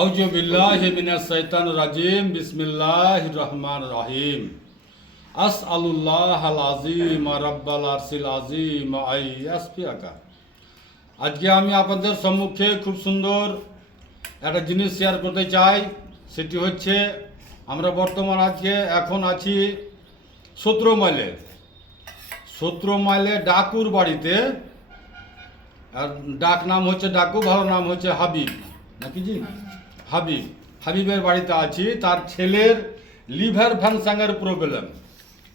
আউযু বিল্লাহি মিনাশ শাইতানির রাজিম বিসমিল্লাহির রহমানির রহিম আসআলুল্লাহাল আযীম রাব্বাল আরশিল আযীম আইয়াসফিয়াকা। আজকে আমি আপনাদের সম্মুখে খুব সুন্দর একটা জিনিস শেয়ার করতে চাই। সেটি হচ্ছে আমরা বর্তমান এখন আছি 17 মাইলে ডাকুর বাড়িতে। আর ডাক নাম হচ্ছে ডাকু, ভালো নাম হচ্ছে হাবিব, নাকি জি? হাবিবের বাড়িতে আছি। তার ছেলের লিভার ফ্যানসাংয়ের প্রবলেম।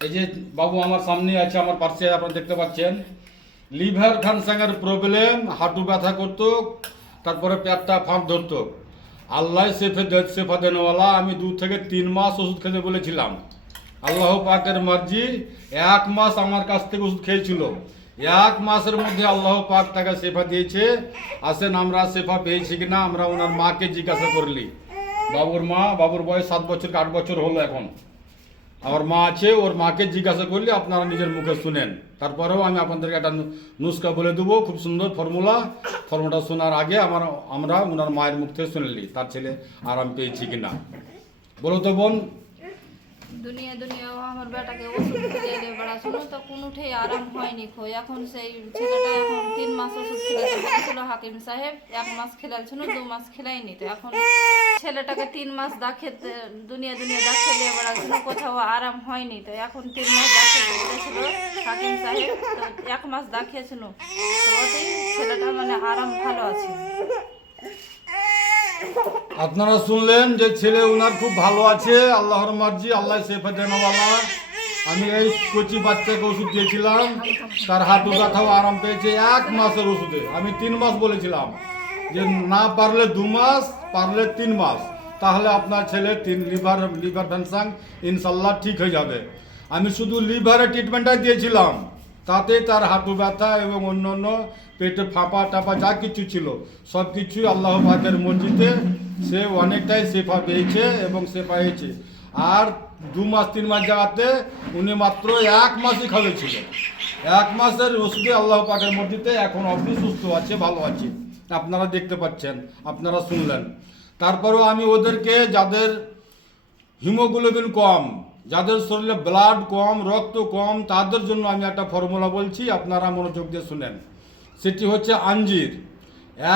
এই যে বাবু আমার সামনে আছে, আমার পাশে আপনারা দেখতে পাচ্ছেন। লিভার ফ্যানসাংয়ের প্রবলেম, হাঁটু ব্যথা করতো, তারপরে পেটটা ফাঁক ধরতো। আল্লাহ শেফা দেনওয়ালা। আমি 2 থেকে 3 মাস ওষুধ খেতে বলেছিলাম। আল্লাহ পাকের মার্জি, 1 মাস আমার কাছ থেকে ওষুধ খেয়েছিল। 1 মাসের মধ্যে আল্লাহ পাক তাকে শেফা দিয়েছে। আসেন আমরা শেফা পেয়েছি কিনা আমরা ওনার মাকে জিজ্ঞাসা করলি। বাবুর বয়স 7 বছর 8 বছর হলো এখন। আমার মা আছে, ওর মাকে জিজ্ঞাসা করলে আপনারা নিজের মুখে শুনেন। তারপরেও আমি আপনাদেরকে একটা নুস্কা বলে দেবো, খুব সুন্দর ফর্মুলাটা শোনার আগে আমরা ওনার মায়ের মুখ থেকে শুনলি তার ছেলে আরাম পেয়েছি কিনা। বলো তো বোন। দুনিয়া আমার বেটাকে ওষুধ খেলে বেড়াছিল, তো কোনোটাই আরাম হয়নি। এখন সেই ছেলেটা এখন 3 মাস ওষুধ খেলাতে বলেছিল হাকিম সাহেব। 1 মাস খেলালছিল, 2 মাস খেলাইনি। তো এখন ছেলেটাকে 3 মাস দুনিয়া দাগ খেলিয়ে বেড়াচ্ছিল, কোথাও আরাম হয়নি। তো এখন 3 মাস দাগ খেতে বলেছিল হাকিম সাহেব। তো 1 মাস দাগ খেয়েছিল, তো ওতেই ছেলেটা মানে আরাম ভালো আছে। আপনারা শুনলেন যে ছেলে ওনার খুব ভালো আছে, আল্লাহর মার্জি, আল্লাহ শেফা দেনওয়ালা। আমি এই কচি বাচ্চাকে ওষুধ দিয়েছিলাম, তার হাঁটু ব্যথাও আরাম পেয়েছে 1 মাসের ওষুধে। আমি 3 মাস বলেছিলাম, যে না পারলে 2 মাস, পারলে 3 মাস, তাহলে আপনার ছেলে লিভার ফ্যানসাং ইনশাল্লাহ ঠিক হয়ে যাবে। আমি শুধু লিভারের ট্রিটমেন্টটাই দিয়েছিলাম, তাতে তার হাঁটু ব্যথা এবং অন্য পেটে ফাঁপা টাপা যা কিছু ছিল সব কিছুই আল্লাহ পাকের মসজিদে সে অনেকটাই শেফা পেয়েছে এবং সে পাইছে। আর 2 মাস 3 মাস জায়গাতে উনি মাত্র 1 মাসই খাওয়াছিল। 1 মাসের ওষুধে আল্লাহ পাকের মসজিদে এখন অবধি সুস্থ আছে, ভালো আছে। আপনারা দেখতে পাচ্ছেন, আপনারা শুনলেন। তারপরেও আমি ওদেরকে, যাদের হিমোগ্লোবিন কম, যাদের শরীরে ব্লাড কম, রক্ত কম, তাদের জন্য আমি একটা ফর্মুলা বলছি, আপনারা মনোযোগ দিয়ে শুনেন। সেটি হচ্ছে আঞ্জির।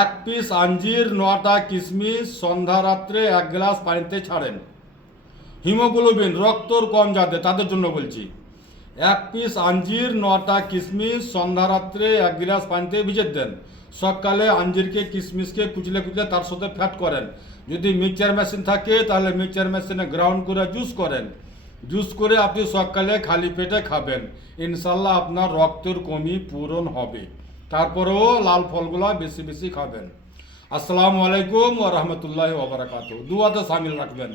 1 পিস আঞ্জির, 9টা কিশমিশ সন্ধ্যা রাত্রে 1 গ্লাস পানিতে ছাড়েন। হিমোগ্লোবিন রক্তর কম যাদের, তাদের জন্য বলছি। 1 পিস আঞ্জির, 9টা কিশমিশ সন্ধ্যা রাত্রে 1 গ্লাস পানিতে ভিজে দেন। সকালে আঞ্জিরকে কিশমিশকে কুচলে তার সাথে ফ্যাট করেন। যদি মিক্সচার মেশিন থাকে তাহলে মিক্সচার মেশিনে গ্রাউন্ড করে জুস করেন। জুস করে আপনি সকালে খালি পেটে খাবেন। ইনশাল্লাহ আপনার রক্তের কমি পূরণ হবে। তারপরেও লাল ফলগুলো বেশি বেশি খাবেন। আসসালামু আলাইকুম ওয়া রাহমাতুল্লাহি ওয়া বারাকাতুহু। দুয়াতে শামিল রাখবেন।